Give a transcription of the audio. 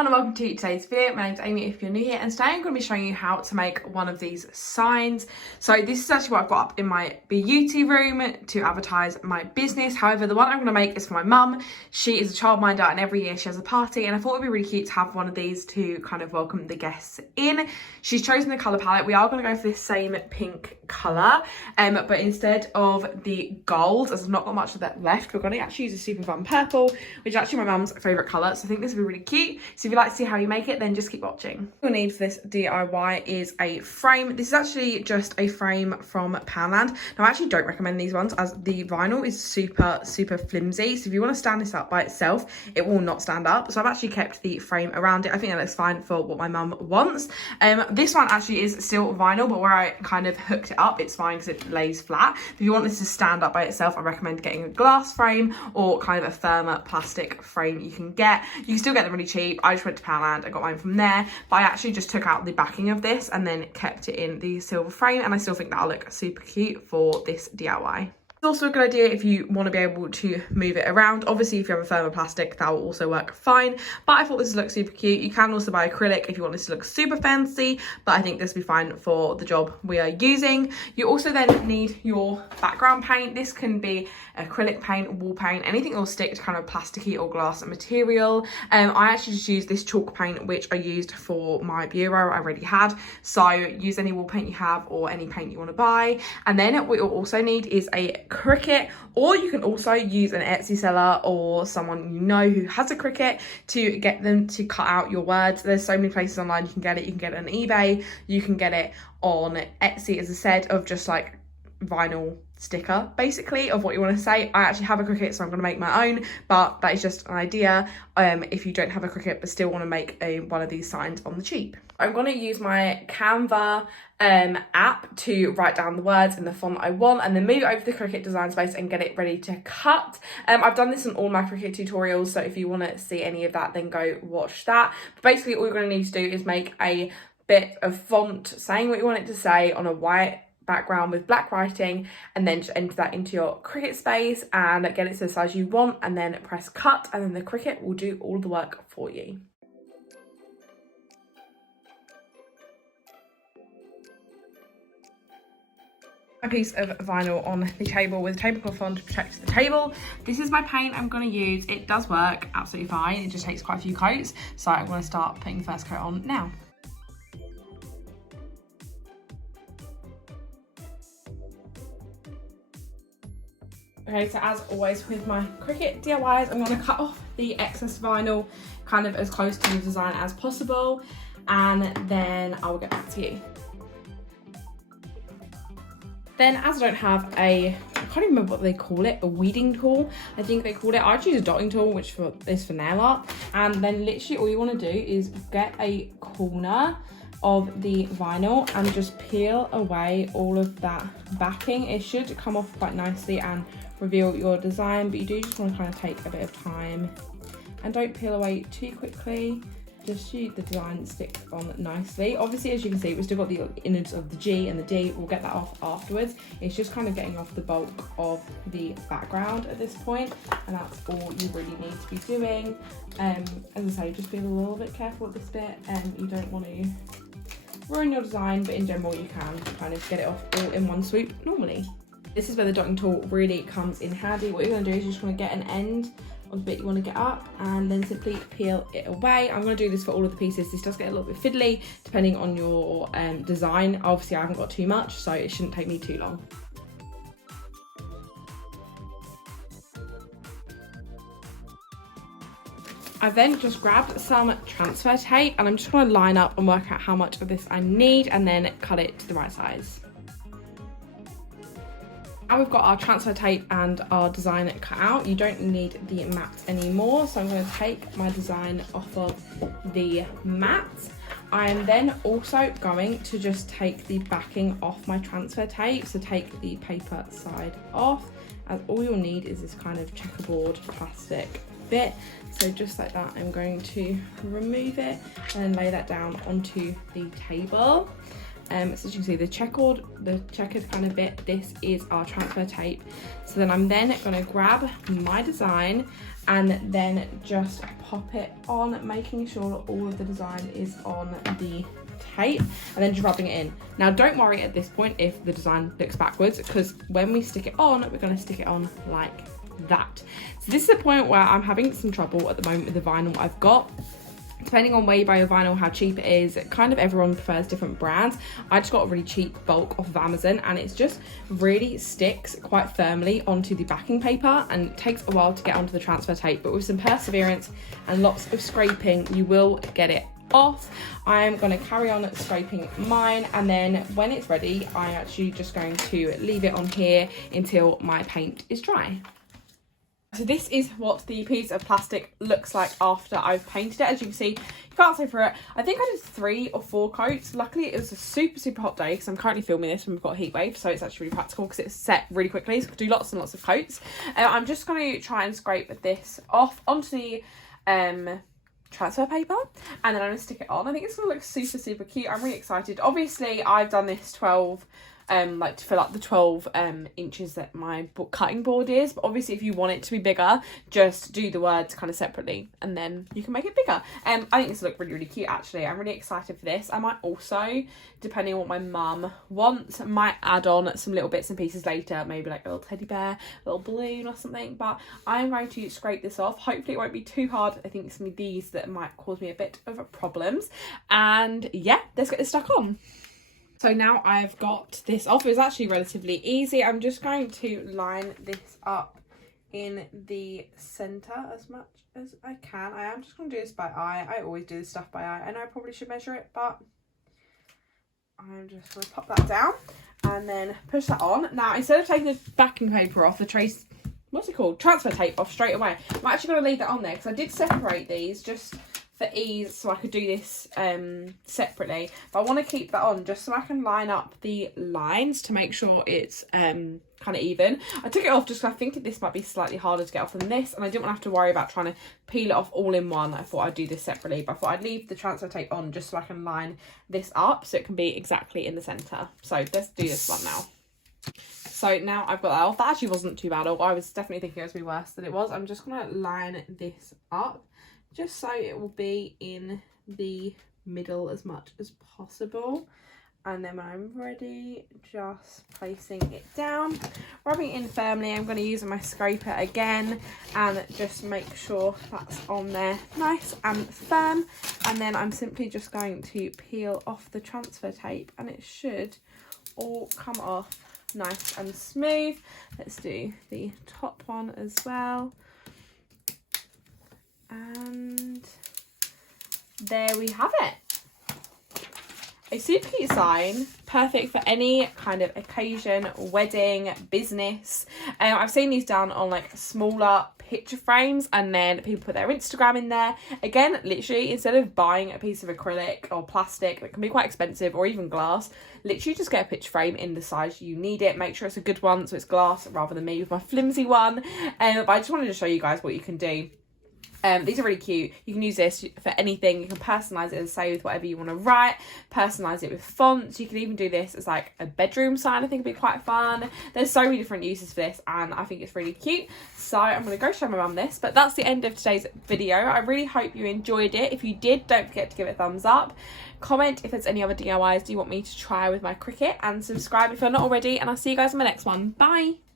everyone and welcome to today's video. My name's Amy if you're new here, and today I'm going to be showing you how to make one of these signs. So this is actually what I've got up in my beauty room to advertise my business. However, the one I'm going to make is for my mum. She is a childminder and every year she has a party, and I thought it'd be really cute to have one of these to kind of welcome the guests in. She's chosen the colour palette. We are going to go for this same pink colour, but instead of the gold, as I've not got much of that left, we're going to actually use a super fun purple, which is actually my mum's favourite colour. So I think this will be really cute. So if you'd like to see how you make it, then just keep watching. What we'll need for this DIY is a frame. This is actually just a frame from Poundland. Now I actually don't recommend these ones as the vinyl is super flimsy. So if you want to stand this up by itself, it will not stand up. So I've actually kept the frame around it. I think that looks fine for what my mum wants. This one actually is still vinyl, but where I kind of hooked it up, it's fine because it lays flat. If you want this to stand up by itself, I recommend getting a glass frame or kind of a firmer plastic frame you can get. You can still get them really cheap. I just went to Poundland, I got mine from there, but I actually just took out the backing of this and then kept it in the silver frame, and I still think that'll look super cute for this DIY. It's also a good idea if you want to be able to move it around. Obviously, if you have a firmer plastic, that will also work fine. But I thought this looks super cute. You can also buy acrylic if you want this to look super fancy, but I think this will be fine for the job we are using. You also then need your background paint. This can be acrylic paint, wall paint, anything that will stick to kind of plasticky or glass material. I actually just used this chalk paint, which I used for my bureau I already had. So use any wall paint you have or any paint you want to buy. And then what you'll also need is a Cricut, or you can also use an Etsy seller or someone you know who has a Cricut to get them to cut out your words. There's so many places online you can get it. You can get it on eBay, you can get it on Etsy as a set of just like vinyl sticker basically of what you want to say. I actually have a Cricut, so I'm going to make my own, but that is just an idea if you don't have a Cricut but still want to make one of these signs on the cheap. I'm going to use my Canva app to write down the words in the font I want, and then move it over to the Cricut design space and get it ready to cut. I've done this in all my Cricut tutorials, so if you want to see any of that, then go watch that. But basically all you're going to need to do is make a bit of font saying what you want it to say on a white background with black writing, and then just enter that into your Cricut space and get it to the size you want, and then press cut, and then the Cricut will do all the work for you. A piece of vinyl on the table with a tablecloth on to protect the table. This is my paint I'm going to use. It does work absolutely fine. It just takes quite a few coats, so I'm going to start putting the first coat on now. Okay, so as always with my Cricut DIYs, I'm going to cut off the excess vinyl kind of as close to the design as possible, and then I will get back to you. Then, as I don't have I can't even remember what they call it, a weeding tool, I think they called it. I choose a dotting tool, which is for nail art. And then literally all you want to do is get a corner of the vinyl and just peel away all of that backing. It should come off quite nicely and reveal your design, but you do just want to kind of take a bit of time and don't peel away too quickly. Just so the design sticks on nicely. Obviously, as you can see, we've still got the innards of the G and the D. We'll get that off afterwards. It's just kind of getting off the bulk of the background at this point, and that's all you really need to be doing. As I say, just be a little bit careful at this bit, and you don't want to ruin your design, but in general, you can kind of get it off all in one swoop normally. This is where the dotting tool really comes in handy. What you're going to do is you just want to get an end of the bit you want to get up and then simply peel it away. I'm going to do this for all of the pieces. This does get a little bit fiddly depending on your design. Obviously I haven't got too much, so it shouldn't take me too long. I've then just grabbed some transfer tape and I'm just going to line up and work out how much of this I need and then cut it to the right size. Now we've got our transfer tape and our design cut out, you don't need the mat anymore, so I'm going to take my design off of the mat. I am then also going to just take the backing off my transfer tape, so take the paper side off, as all you'll need is this kind of checkerboard plastic bit. So just like that, I'm going to remove it and then lay that down onto the table. So as you can see, the checkered kind of bit, this is our transfer tape. So then I'm then going to grab my design and then just pop it on, making sure that all of the design is on the tape, and then just rubbing it in. Now don't worry at this point if the design looks backwards, because when we stick it on, we're going to stick it on like that. So this is the point where I'm having some trouble at the moment with the vinyl I've got. Depending on where you buy your vinyl, how cheap it is, kind of everyone prefers different brands. I just got a really cheap bulk off of Amazon, and it's just really sticks quite firmly onto the backing paper, and it takes a while to get onto the transfer tape, but with some perseverance and lots of scraping, you will get it off. I am going to carry on scraping mine, and then when it's ready, I'm actually just going to leave it on here until my paint is dry. So this is what the piece of plastic looks like after I've painted it. As you can see, you can't see through it. I think I did 3 or 4 coats. Luckily, it was a super hot day because I'm currently filming this when we've got a heat wave, so it's actually really practical because it's set really quickly. So I can do lots and lots of coats. I'm just going to try and scrape this off onto the transfer paper, and then I'm going to stick it on. I think it's going to look super cute. I'm really excited. Obviously, I've done this 12 like to fill up the 12 inches that my cutting board is, but obviously if you want it to be bigger, just do the words kind of separately and then you can make it bigger. I think this will look really cute actually. I'm really excited for this. I might also, depending on what my mum wants, might add on some little bits and pieces later, maybe like a little teddy bear, a little balloon or something, but I'm going to scrape this off. Hopefully it won't be too hard. I think it's going to be these that might cause me a bit of problems, and yeah, let's get this stuck on. So now I've got this off. It was actually relatively easy. I'm just going to line this up in the centre as much as I can. I am just going to do this by eye. I always do this stuff by eye. I know I probably should measure it, but I'm just going to pop that down and then push that on. Now, instead of taking the backing paper off, the transfer tape off straight away, I'm actually going to leave that on there because I did separate these just for ease so I could do this separately, but I want to keep that on just so I can line up the lines to make sure it's kind of even. I took it off just because I think this might be slightly harder to get off than this, and I didn't want to have to worry about trying to peel it off all in one. I thought I'd do this separately, but I thought I'd leave the transfer tape on just so I can line this up so it can be exactly in the centre. So let's do this one now. So now I've got that off. That actually wasn't too bad. I was definitely thinking it was going to be worse than it was. I'm just going to line this up just so it will be in the middle as much as possible, and then when I'm ready, just placing it down, rubbing it in firmly. I'm going to use my scraper again and just make sure that's on there nice and firm, and then I'm simply just going to peel off the transfer tape and it should all come off nice and smooth. Let's do the top one as well. And there we have it. A super cute sign, perfect for any kind of occasion, wedding, business. I've seen these done on like smaller picture frames, and then people put their Instagram in there. Again, literally, instead of buying a piece of acrylic or plastic that can be quite expensive, or even glass, literally just get a picture frame in the size you need it. Make sure it's a good one so it's glass rather than me with my flimsy one. But I just wanted to show you guys what you can do. These are really cute. You can use this for anything. You can personalise it and say with whatever you want to write, personalise it with fonts. You can even do this as like a bedroom sign. I think it'd be quite fun. There's so many different uses for this, and I think it's really cute. So I'm going to go show my mum this, but that's the end of today's video. I really hope you enjoyed it. If you did, don't forget to give it a thumbs up. Comment if there's any other DIYs you want me to try with my Cricut, and subscribe if you're not already, and I'll see you guys in my next one. Bye!